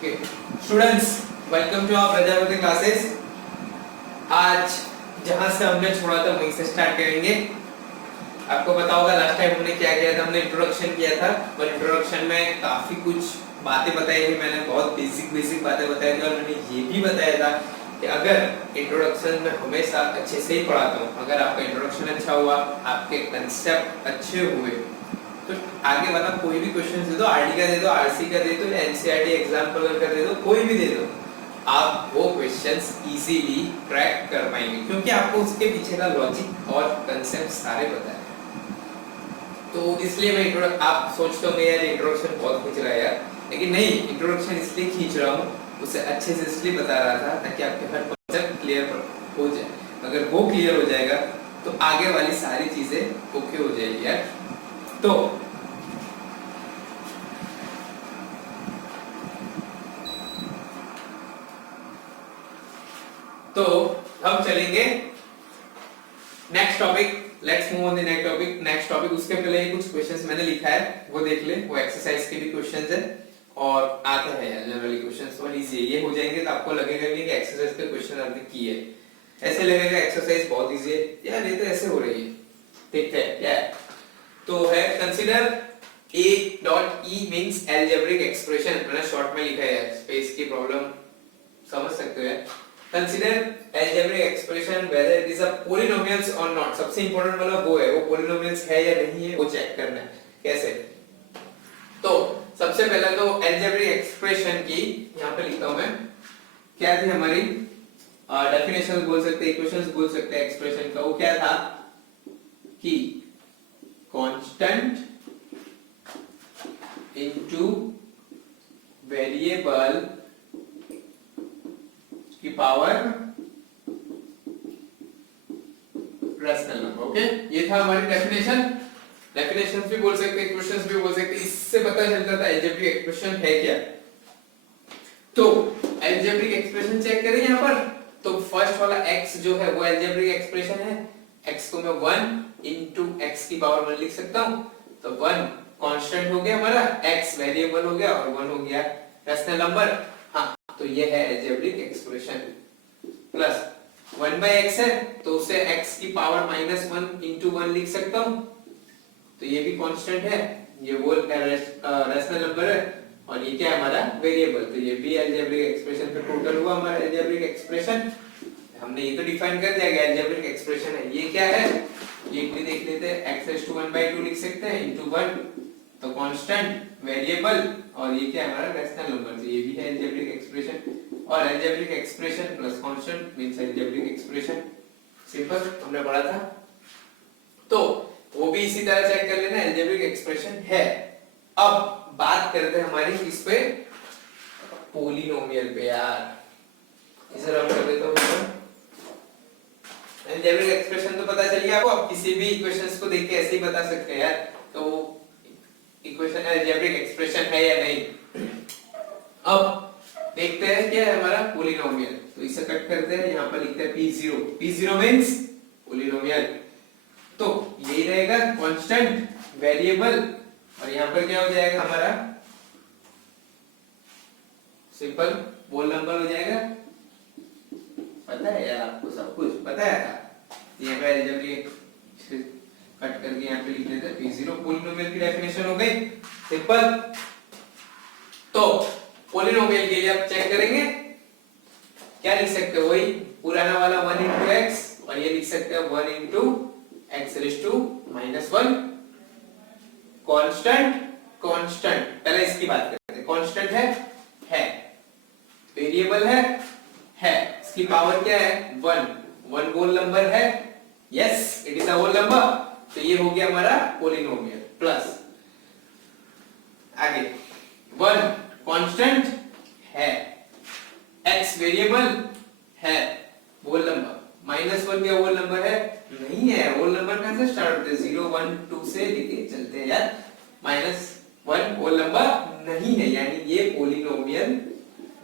Okay students, welcome to our Prajapati classes. आज जहां से हमने छोड़ा था वहीं से स्टार्ट करेंगे। आपको पता होगा लास्ट टाइम हमने क्या किया था, हमने इंट्रोडक्शन किया था और इंट्रोडक्शन में काफी कुछ बातें बताई थी। मैंने बहुत बेसिक बातें बताई थी और मैंने ये भी बताया था कि अगर इंट्रोडक्शन में हमेशा अच्छे से ही पढ़ाता हूँ, अगर आपका इंट्रोडक्शन अच्छा हुआ, आपके कंसेप्ट अच्छे हुए, तो आगे वाला कोई भी क्वेश्चन दे दो, आरडी का दे दो, आरसी का दे दो, या एनसीईआरटी एग्जाम्पल का दे दो, कोई भी दे दो, आप वो क्वेश्चंस इजीली क्रैक कर पाएंगे क्योंकि आपको उसके पीछे का लॉजिक और कंसेप्ट सारे पता है। तो इसलिए मैं आप सोचते होंगे यार इंट्रोडक्शन बहुत खींच रहा है यार, लेकिन नहीं, इंट्रोडक्शन इसलिए खींच रहा हूँ, उसे अच्छे से इसलिए बता रहा था ताकि आपके हर कॉन्सेप्ट क्लियर हो जाए। अगर वो क्लियर हो जाएगा तो आगे वाली सारी चीजें ओके हो जाएगी यार। तो हम चलेंगे next topic. Let's move on the next topic. उसके पहले कुछ क्वेश्चंस मैंने लिखा है, वो देख ले। वो एक्सरसाइज के भी क्वेश्चंस है और आते हैं यार जनरली क्वेश्चंस और इजी है। ये हो जाएंगे तो आपको लगेगा नहीं कि एक्सरसाइज के क्वेश्चन आपने किए, ऐसे लगेगा एक्सरसाइज बहुत इजी है यार, ये तो ऐसे हो रही है। ठीक है, क्या है तो है consider A dot E means algebraic expression. मैंने शॉर्ट में लिखा है, स्पेस की प्रॉब्लम समझ सकते हो यार। Consider algebraic expression whether it is a polynomials और नॉट। सबसे इंपॉर्टेंट वाला वो है, वो पॉलिनोमियल्स है या नहीं है वो चेक करना है। कैसे? तो सबसे पहले तो अलजेब्रिक एक्सप्रेशन की यहां पे लिखता हूं मैं, क्या थी हमारी डेफिनेशन बोल सकते हैं, इक्वेशंस बोल सकते हैं एक्सप्रेशन का। वो क्या था कि कांस्टेंट इनटू वेरिएबल की पावर रेशनल नंबर। ओके, ये था हमारी डेफिनेशन। डेफिनेशंस भी बोल सकते हैं, इक्वेशंस भी बोल सकते हैं। इससे पता चलता था अलजेब्रिक एक्सप्रेशन है क्या। तो अलजेब्रिक एक्सप्रेशन चेक करें यहां पर। तो फर्स्ट वाला x जो है वो अलजेब्रिक एक्सप्रेशन है। x को मैं 1 into x की पावर 1 लिख सकता हूं। तो 1 कांस्टेंट हो गया हमारा, x वेरिएबल हो गया और 1 हो गया रेशनल नंबर। हाँ, तो ये है अलजेब्रिक एक्सप्रेशन। प्लस 1/x है तो उसे x की पावर -1 into 1 लिख सकता हूं। तो ये भी कांस्टेंट है, ये वो रेशनल नंबर है और ये क्या है हमारा वेरिएबल। तो ये भी अलजेब्रिक एक्सप्रेशन का टोटल हुआ हमारा अलजेब्रिक एक्सप्रेशन। हमने ये तो डिफाइन कर दिया कि अलजेब्रिक एक्सप्रेशन है। ये क्या है, ये भी देख लेते हैं। x⁻² लिख सकते हैं into 1, तो कांस्टेंट वेरिएबल और ये क्या है हमारा रेशनल नंबर। तो ये भी है अलजेब्रिक एक्सप्रेशन। और algebraic expression plus constant means algebraic expression. Simple, हमने पढ़ा था। तो वो भी इसी तरह चेक कर लेना, अलजेब्रिक एक्सप्रेशन है। अब बात करते हैं हमारी इस पे पॉलिनोमियल पे यार। इसे रब कर देता हूं। अलजेब्रिक एक्सप्रेशन तो पता चल गया आपको। आप किसी भी इक्वेशंस को देख के ऐसे ही बता सकते हैं यार तो इक्वेशन अलजेब्रिक एक्सप्रेशन है या नहीं। अब देखते हैं क्या है हमारा पॉलिनोमियल। तो इसे कट करते हैं, यहां पर लिखते हैं P0। P0 means polynomial. तो यही रहेगा कांस्टेंट वेरिएबल और यहां पर क्या हो जाएगा हमारा सिंपल होल नंबर हो जाएगा। पता है यार, आपको सब कुछ पता है। यहाँ पे अलजेब्रिक कट करके यहाँ पे लिख देते हैं P0। पॉलिनोमियल की डेफिनेशन हो गई सिंपल। तो पॉलिनोमियल के लिए आप चेक करेंगे, क्या लिख सकते हो, वही पुराना वाला 1 into x और ये लिख सकते हैं 1 into x⁻⁻1। कांस्टेंट पहले इसकी बात करते हैं। कांस्टेंट है वेरिएबल है, इसकी पावर क्या है 1 होल नंबर है। Yes, it is a whole number. तो ये हो गया हमारा पॉलिनोमियल। प्लस आगे 1 कांस्टेंट है, x वेरिएबल है, होल नंबर। -1 क्या होल नंबर है? नहीं है। होल नंबर कहां से स्टार्ट होते हैं? 0 1 2 से लेके चलते हैं यार। -1 होल नंबर नहीं है, यानी ये पॉलिनोमियल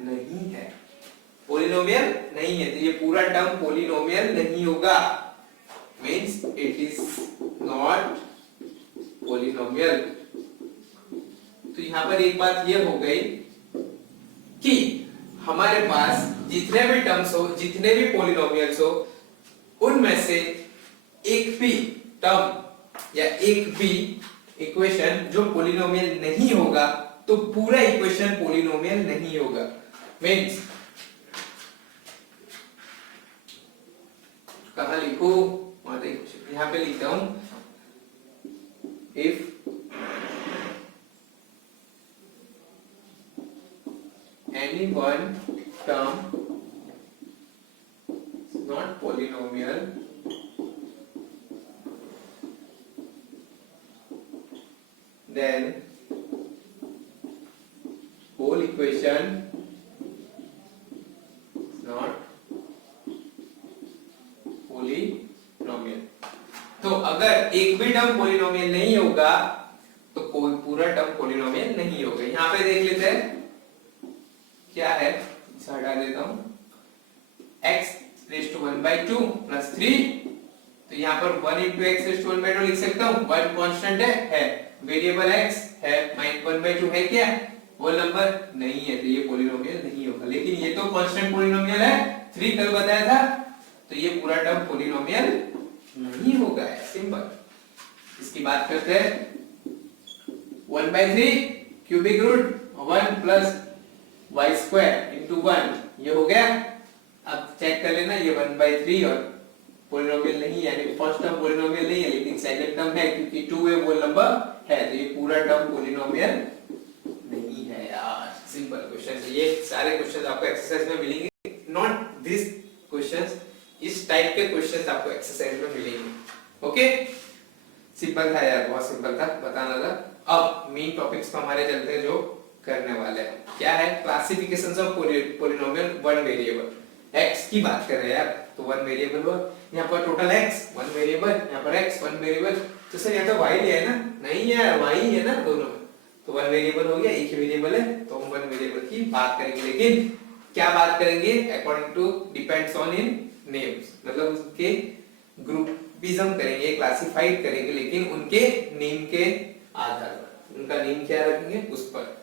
नहीं है। पॉलिनोमियल नहीं है, तो ये पूरा टर्म पॉलिनोमियल नहीं होगा। Means it is not polynomial. तो यहां पर एक बात ये हो गई कि हमारे पास जितने भी टर्म्स हो, जितने भी पॉलिनोमियल्स हो, उनमें से एक भी टर्म या एक भी इक्वेशन जो पॉलिनोमियल नहीं होगा तो पूरा इक्वेशन पॉलिनोमियल नहीं होगा। मींस कहां लिखूं, यहां पे लिखता हूं, if any one term is not polynomial, then whole equation is not polynomial। तो अगर एक भी टर्म पॉलिनोमियल नहीं होगा तो कोई पूरा टर्म पॉलिनोमियल नहीं होगा। यहां पे देख लेते हैं क्या है, इसे हटा देता हूं, x रेज़ टू 1/2 प्लस 3, तो यहाँ पर 1 into x रेज़ टू 1/2 लिख सकता हूँ। 1 कांस्टेंट है, वेरिएबल x है, माइनस 1/2 है क्या, वो नंबर नहीं है, तो ये पॉलिनोमियल नहीं होगा। लेकिन ये तो कांस्टेंट पॉलिनोमियल है, 3 कल बताया था, तो ये पूरा टर्म पॉलिनोमियल नहीं होगा, है सिंपल। इसकी बात करते हैं, 1/3 cubic root 1 plus y square into 1, ये हो गया। अब चेक कर लेना, ये 1/3 और पॉलिनोमियल नहीं है, यानी फर्स्ट टर्म पॉलिनोमियल नहीं है, लेकिन सेकंड टर्म है, क्योंकि 2 है वो नंबर है, तो ये पूरा टर्म पॉलिनोमियल नहीं है यार। सिंपल क्वेश्चन है, ये सारे क्वेश्चन आपको एक्सरसाइज में मिलेंगे, नॉट दिस क्वेश्चंस, इस टाइप के क्वेश्चंस आपको एक्सरसाइज में मिलेंगे। ओके, सिंपल था यार, बहुत सिंपल था, बताना था। अब मेन टॉपिक्स पे हमारे चलते हैं जो करने वाले हैं। क्या है, classifications of polynomial one variable. x की बात कर रहे हैं यार, तो वन वेरिएबल हुआ, यहाँ पर टोटल x वन वेरिएबल, यहाँ पर x वन वेरिएबल, तो सर यहाँ तो y लिया है ना, नहीं यार y है ना दोनों में, तो वन वेरिएबल हो गया, एक ही वेरिएबल है, तो हम वन वेरिएबल की बात करेंगे। लेकिन क्या बात करेंगे, according to depends on in names, मतलब उसके ग्रुपिज्म करेंगे, क्लासिफाइड करेंगे, लेकिन उनके नेम के आधार पर, उनका नेम क्या रखेंगे उस पर।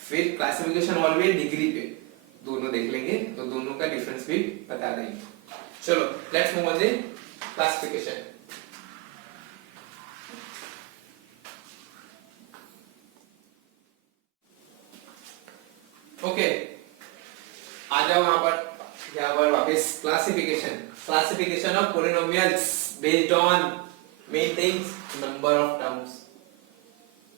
फिर क्लासिफिकेशन ऑलवेज डिग्री पे दोनों देख लेंगे, तो दोनों का डिफरेंस भी बता देंगे। चलो let's move on the classification. Okay, आ जाओ यहाँ पर वापस classification of polynomials based on main things, number of terms,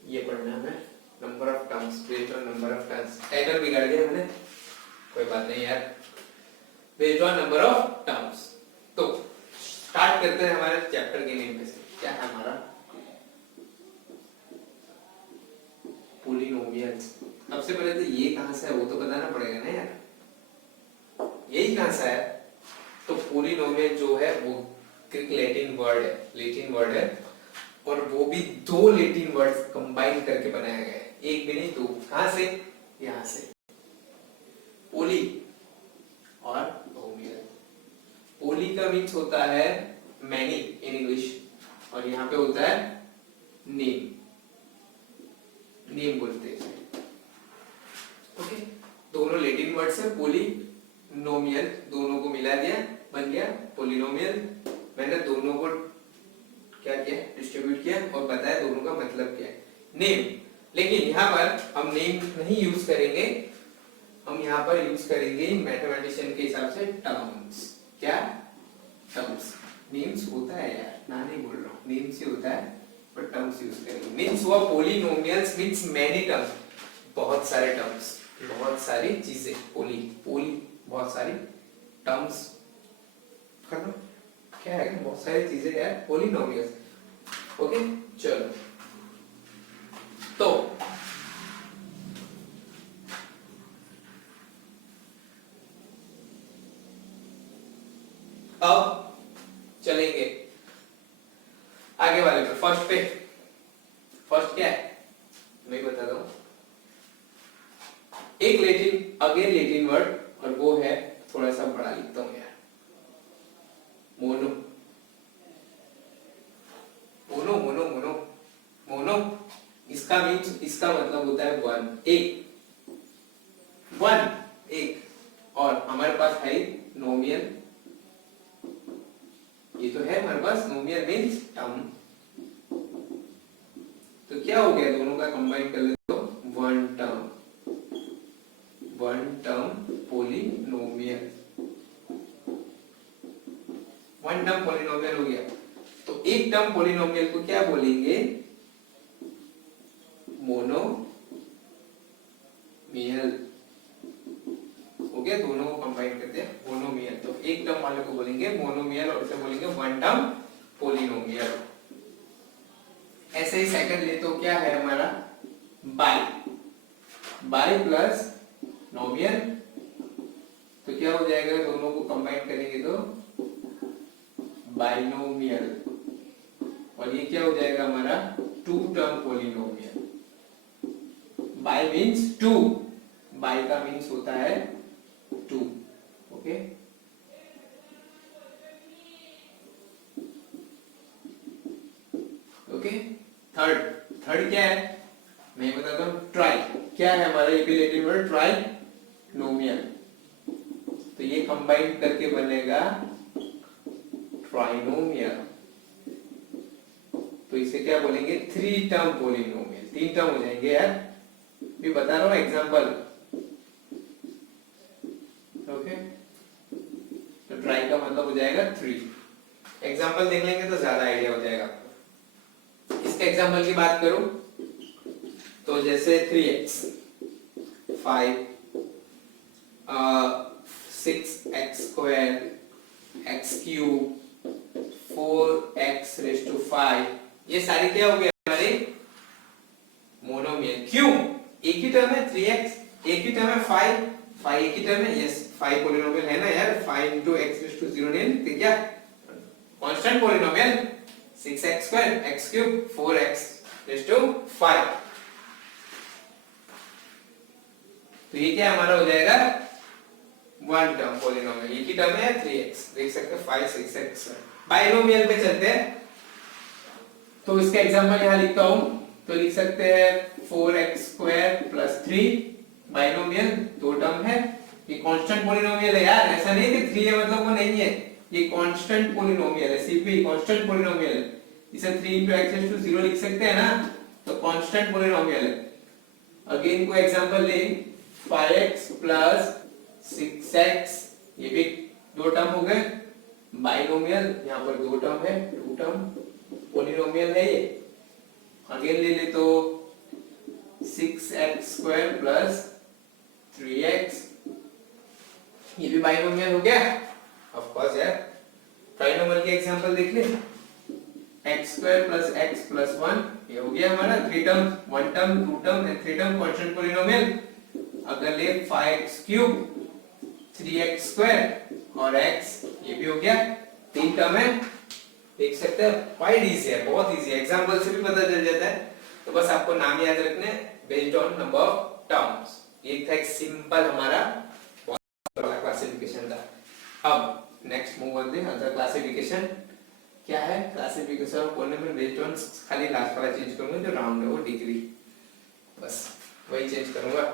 ये पढ़ना है, number of terms based on number of terms. Title बिगाड़ दिया मैंने, कोई बात नहीं यार, based on number of terms. तो स्टार्ट करते हैं हमारे चैप्टर के नेम पे से। क्या है हमारा, पॉलिनोमियल्स। सबसे पहले तो ये कहां से है वो तो बताना पड़ेगा ना यार, यही कहां से है। तो पॉलिनोमियल जो है वो लैटिन वर्ड है, और वो भी दो लैटिन वर्ड्स कंबाइन करके बनाया गया है, एक भी नहीं दो। कहां से, यहां से, पोली और नोमियल। पोली का मीन्स होता है मैनी इन इंग्लिश, और यहां पे होता है नेम, नेम बोलते हैं। ओके, दोनों लैटिन वर्ड्स है, पोली नोमियल, दोनों को मिला दिया, बन गया पॉलिनोमियल। मैंने दोनों को क्या किया, डिस्ट्रीब्यूट किया और बताया दोनों का मतलब क्या है, नेम। लेकिन यहाँ पर हम नेम नहीं यूज करेंगे, हम यहाँ पर यूज करेंगे मैथमेटिशियन के हिसाब से टर्म्स। क्या, टर्म्स। नेम्स होता है यार, ना नहीं बोल रहा हूँ, नेम्स ही होता है, पर टर्म्स यूज करेंगे। नेम्स हुआ पॉलिनोमियल्स मींस मैनी टर्म्स, बहुत सारे टर्म्स, बहुत सारी चीजें, पोली बहुत सारी टर्म्स, खत्म। क्या है, बहुत सारी चीजें यार, पॉलिनोमियल्स। ओके, चलो तो अब चलेंगे आगे वाले पे, फर्स्ट पे। फर्स्ट क्या है मैं बताता हूं, एक लैटिन वर्ड, और वो है, थोड़ा सा बड़ा लिखता हूं यार, mono. Mono mono mono mono इसका मीन्स, इसका मतलब होता है वन, एक, वन एक, और हमारे पास है नोमियल, ये तो है हमारे पास नोमियल मींस टर्म। तो क्या हो गया, दोनों का कंबाइन कर ले तो one term polynomial, one term polynomial हो गया। तो एक टर्म पोलिनोमियल को क्या बोलेंगे, मोनोमियल हो गया, दोनों को कंबाइन करते हैं मोनोमियल। तो एक टर्म वाले को बोलेंगे मोनोमियल और उसे बोलेंगे वन टर्म पोलिनोमियल। ऐसे ही सेकंड ले तो क्या है हमारा, बाई प्लस नोमियल, तो क्या हो जाएगा, दोनों को कंबाइन करेंगे तो बाइनोमियल, और ये क्या हो जाएगा हमारा two term polynomial. Bi means two, bi का मीन्स होता है टू। Okay, okay. थर्ड क्या है, मैं बताता हूं, ट्राई। क्या है हमारा एबिलिटी वर्ड, ट्राई नोमियल, तो ये कंबाइन करके बनेगा ट्राइनोमियल। तो इसे क्या बोलेंगे, थ्री टर्म पोलिनोमियल, तीन टर्म हो जाएंगे यार, भी बता रहा हूं एग्जांपल। ओके, तो ट्राई का मतलब हो जाएगा थ्री। एग्जांपल देख लेंगे तो ज्यादा आइडिया हो जाएगा। इसके एग्जांपल की बात करूं तो जैसे 3x 5 6x square x cube 4x raised to 5, ये सारी क्या हो गया हमारे मोनोमियल। क्यों, एक ही टर्म है 3x, एक ही टर्म है 5 एक ही टर्म है, यस 5 पोलिनोमियल है ना यार, 5 into x raised to 0 9, तो क्या constant polynomial, 6x square x cube 4x raised to 5। तो ये क्या हमारा हो जाएगा वन टर्म पोलिनोमियल, एक ही टर्म है 3x, देख सकते हैं 5 6x। बाइनोमियल पे चलते हैं, तो इसका एग्जांपल यहां लिखता हूं, तो लिख सकते हैं 4x square plus 3, बाइनोमियल दो टर्म है, ये कांस्टेंट पोलिनोमियल है यार, ऐसा नहीं कि 3 है मतलब वो नहीं है, ये कांस्टेंट पोलिनोमियल है, सीपी कांस्टेंट पोलिनोमियल है, इसे 3 into x raised to 0 लिख सकते हैं ना, तो कांस्टेंट पोलिनोमियल है। अगेन को एग्जांपल ले, 5x plus 6x, ये भी दो टर्म हो गए, बाइनोमियल, यहाँ पर दो टर्म है, टू टर्म पोलिनोमियल है ये। अगेन ले ले तो 6x square plus 3x, ये भी बाइनोमियल हो गया, ऑफ कोर्स यार। ट्राइनोमियल के एग्जांपल देख ले, x square plus x plus 1, ये हो गया हमारा three term, one term two term and three term constant polynomial. अगर ले 5x cube 3x square और x, ये भी हो गया तीन टर्म है, देख सकते हैं क्वाइट इजी है, बहुत इजी है, एग्जांपल से भी पता चल जाता है। तो बस आपको नाम याद रखने based on number of terms. ये था एक सिंपल हमारा क्लासिफिकेशन था। अब नेक्स्ट मूव करते हैं अदर क्लासिफिकेशन। क्या है classification of polynomial based on, खाली लास्ट वाला चेंज करूंगा, जो राउंड है वो डिग्री, बस वही चेंज करूंगा।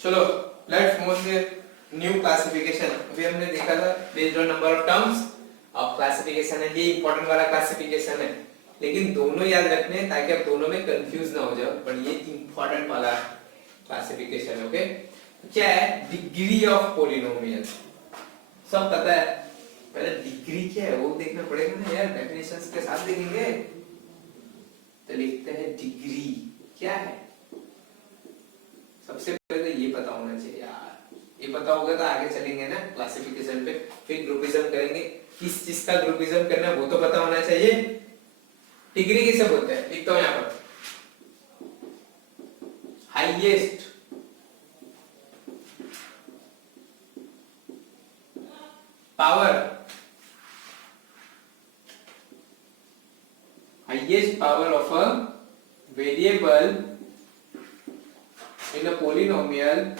चलो let's move to new classification. अभी हमने देखा था based on number of terms, अब क्लासिफिकेशन है, ये इंपॉर्टेंट वाला क्लासिफिकेशन है, लेकिन दोनों याद रखने हैं ताकि आप दोनों में कंफ्यूज ना हो जाओ, पर ये इंपॉर्टेंट वाला क्लासिफिकेशन। ओके, क्या है डिग्री ऑफ पॉलिनोमियल, सब पता है, पहले डिग्री क्या है वो देखना पड़ेगा ना यार, डेफिनेशंस के साथ देखेंगे। तो लिखते हैं डिग्री क्या है, सबसे पहले ये पता होना चाहिए यार, ये पता होगा तो आगे चलेंगे ना क्लासिफिकेशन पे, फिर ग्रुपिज्म करेंगे, किस चीज का ग्रुपिज्म करना है वो तो पता होना चाहिए। डिग्री किसे बोलते हैं, लिखता हूं यहां पर, highest power, highest power of a variable in a polynomial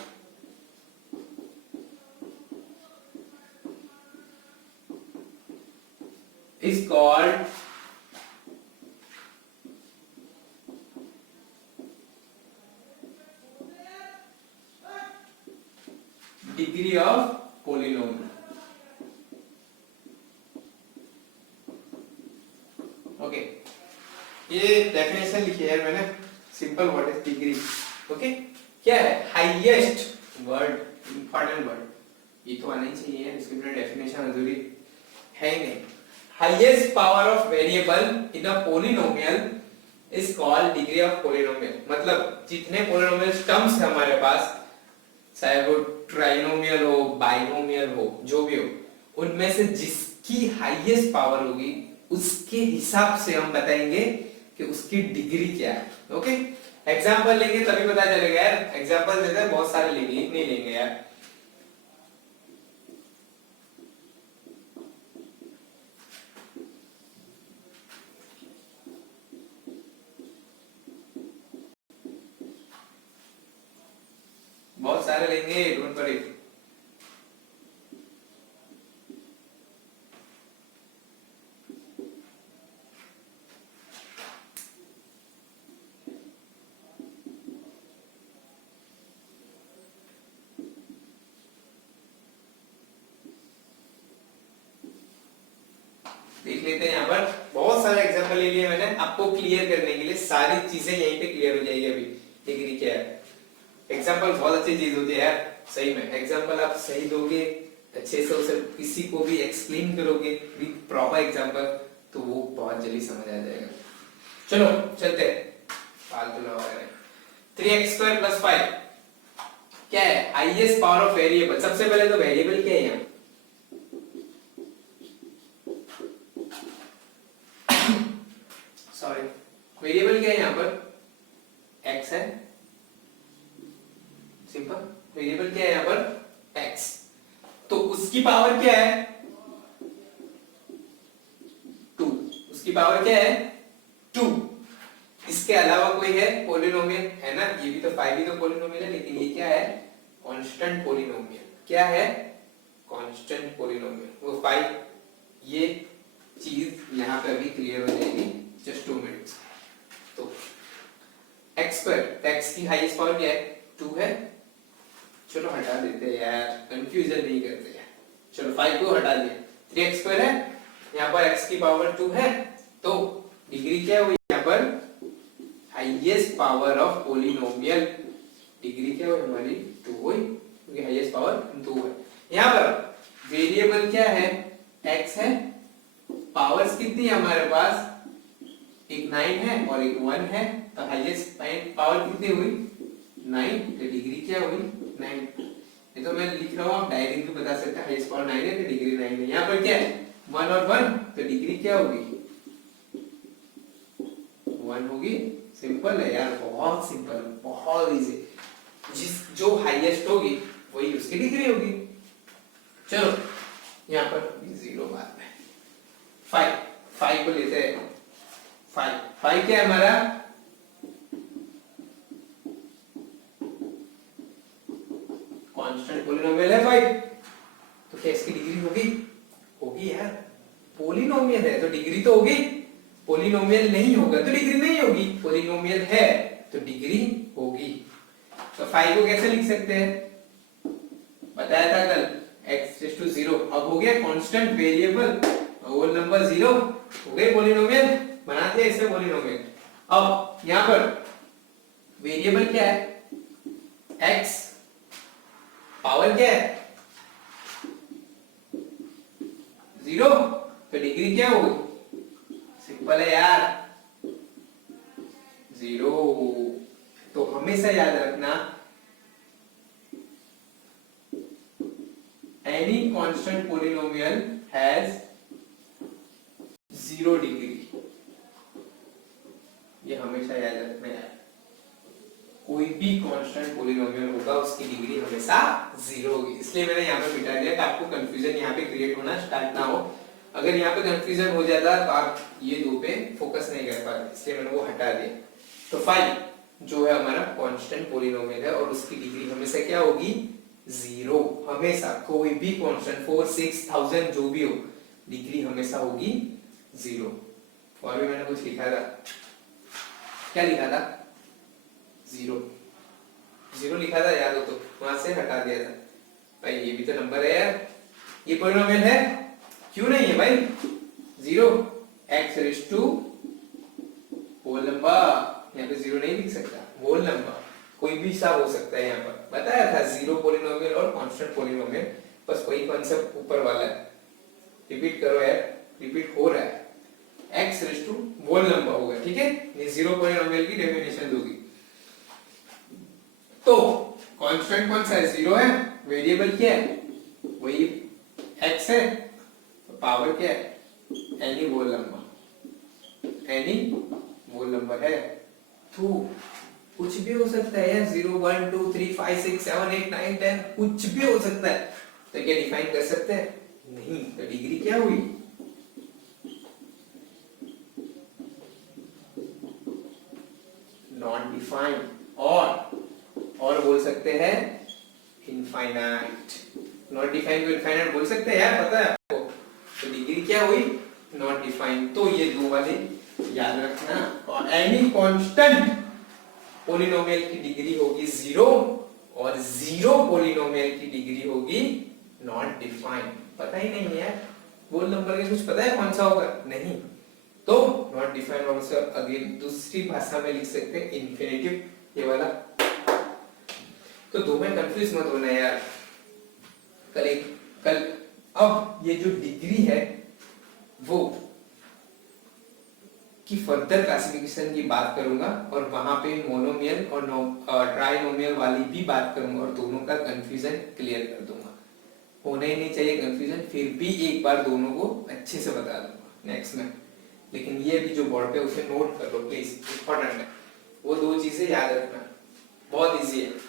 is called degree of polynomial. Okay, ये डेफिनेशन लिखी है मैंने, simple what is degree. Okay, क्या है? हाईएस्ट वर्ड, इंपॉर्टेंट वर्ड, ये तो आना ही चाहिए, इसके बिना डेफिनेशन अधूरी है ही नहीं. Highest power of variable in a polynomial is called degree of polynomial. मतलब जितने पोलिनोमियल टर्म्स है हमारे पास, चाहे वो ट्राइनोमियल हो, बाइनोमियल हो, जो भी हो, उनमें से जिसकी हाईएस्ट पावर होगी उसके हिसाब से हम बताएंगे कि उसकी डिग्री क्या है. ओके, एग्जांपल लेंगे तभी पता चलेगा यार. एग्जांपल देते हैं, बहुत सारे लेंगे, नहीं लेंगे यार. बहुत सारे लेंगे, डोंट वरी. देख लेते हैं, यहाँ पर बहुत सारे एग्जांपल ले लिए मैंने आपको क्लियर करने के लिए. सारी चीजें यहीं पे क्लियर हो जाएगी. अभी डिग्री क्या है, एग्जांपल बहुत अच्छी चीज होती है यार, सही में. एग्जांपल आप सही दोगे, अच्छे से उसे किसी को भी एक्सप्लेन करोगे विद प्रॉपर एग्जांपल, तो वो बहुत जल्दी समझ आ जाएगा. चलो चलते हैं, फालतू लगा रहे. 3x² + 5 क्या है? Highest power of variable. सबसे पहले तो वेरिएबल क्या है यहाँ? सॉरी, वेरिएबल क्या है यहाँ पर? x है. सिंपल. वेरिएबल क्या है यहाँ पर? x. तो उसकी पावर क्या है? 2. उसकी पावर क्या है? 2. इसके अलावा कोई है पोलिनोमियल? है ना, ये भी तो 5 भी तो पोलिनोमियल है, लेकिन ये क्या है? Constant polynomial. क्या है? Constant polynomial. वो 5, ये चीज यहाँ पे अभी क्लियर हो जाएगी. Just 2 minutes. तो x², x की हाईएस्ट पावर क्या है? 2 है. चलो हटा देते हैं यार, कंफ्यूजन नहीं करते यार. चलो 5 को हटा दिया, 3x² है. यहाँ पर x की पावर 2 है, तो डिग्री क्या हुई यहाँ पर? Highest power of polynomial. Degree क्या हुई हमारी? 2 हुई, क्योंकि हाईएस्ट पावर 2 है. यहाँ पर वेरिएबल क्या है? x है. पावर्स कितनी है हमारे पास? एक 9 है और एक 1 है, तो हाईएस्ट पावर कितनी हुई? 9. तो डिग्री क्या हुई? 9. ये तो मैं लिख रहा हूँ, आप डायरेक्ट भी बता सकते हैं. हाईएस्ट पावर 9 है तो डिग्री 9 है. यहाँ पर क्या है? 1 और 1, तो डिग्री क्या होगी? 1 होगी. सिंपल है यार, बहुत सिंपल, बहुत इजी. जो हाईएस्ट होगी वही उसकी डिग्री होगी. चलो यहाँ पर 0 बाद में 5 को लेते हैं. 5 क्या है हमारा? कांस्टेंट पोलिनोमियल है 5. तो क्या इसकी डिग्री होगी? होगी यार, पोलिनोमियल है तो डिग्री तो होगी. पोलिनोमियल नहीं होगा तो डिग्री नहीं होगी. पोलिनोमियल है तो डिग्री होगी. तो 5 को कैसे लिख सकते हैं? बताया था कल, x⁻0. अब हो गया कांस्टेंट वेरिएबल, होल नंबर 0, हो गए पोलिनोमियल, बना दिया इसे पोलिनोमियल. अब यहां पर वेरिएबल क्या है? x. पावर क्या है? 0. तो डिग्री क्या होगी? सिंपल है यार, 0. तो हमेशा याद रखना, any constant polynomial has 0 degree. ये हमेशा याद रखना है. कोई भी कांस्टेंट पोलिनोमियल होगा उसकी डिग्री हमेशा 0 होगी. इसलिए मैंने यहाँ पे बिठा दिया कि आपको कंफ्यूजन यहाँ पे क्रिएट होना स्टार्ट ना हो. अगर यहाँ पे कंफ्यूजन हो जाता तो आप ये 2 पे फोकस नहीं कर पाते, इसलिए मैंने वो हटा दिया. तो 5 जो है हमारा कांस्टेंट पोलिनोमियल है और उसकी डिग्री हमेशा क्या होगी? 0. हमेशा कोई भी कांस्टेंट 4, 6, 1000 जो भी हो, डिग्री हमेशा होगी 0। और भी मैंने कुछ लिखा था, क्या लिखा था? 0 लिखा था, याद हो तो वहां से हटा दिया था भाई। ये भी तो नंबर है यार, ये पॉलिनोमियल है, क्यों नहीं है भाई? 0 x raise to whole number, यहाँ पे 0 नहीं लिख सकता, होल नंबर कोई भी हिसाब हो सकता है। यहाँ पर बताया था 0 पॉलिनोमियल और कांस्टेंट पॉलिनोमियल, बस वही कॉन्सेप्ट ऊपर वाला है। रिपीट करो यार, रिपीट हो रहा है। x raise to whole number होगा, ठीक है? ये 0 पॉलिनोमियल की डेफिनेशन दोगी। तो कांस्टेंट कौन सा है? 0 है। वेरिएबल क्या है? वही x है। तो पावर क्या है? Any whole number, any whole number है। तो कुछ भी हो सकता है यार, 0 1 2 3 5 6 7 8 9 10 कुछ भी हो सकता है। तो क्या डिफाइन कर सकते हैं? नहीं। तो डिग्री क्या हुई? नॉट डिफाइंड, और बोल सकते हैं इनफाइनाइट। नॉट डिफाइंड को इनफाइनाइट बोल सकते हैं यार, पता है आपको? तो डिग्री क्या हुई? Not defined. तो ये दो वाले याद रखना। और एनी कांस्टेंट पॉलिनोमियल की डिग्री होगी 0 और 0 पॉलिनोमियल की डिग्री होगी नॉट डिफाइंड। पता ही नहीं है यार, होल नंबर के कुछ पता है कौन सा होगा? नहीं। तो नॉट डिफाइंड और से अगेन दूसरी भाषा में लिख सकते हैं इंफिनिटिव, ये वाला। तो दो में कंफ्यूज मत होना यार। कल अब ये जो डिग्री है वो की फर्दर क्लासिफिकेशन की बात करूंगा, और वहां पे मोनोमियल और ट्राइनोमियल वाली भी बात करूंगा, और दोनों का कंफ्यूजन क्लियर कर दूंगा। होना ही नहीं चाहिए कंफ्यूजन, फिर भी एक बार दोनों को अच्छे से बता दूंगा नेक्स्ट में। लेकिन ये भी जो बोर्ड पे उसे नोट कर लो प्लीज, इंपॉर्टेंट है। वो दो चीजें याद रखना, बहुत इजी है।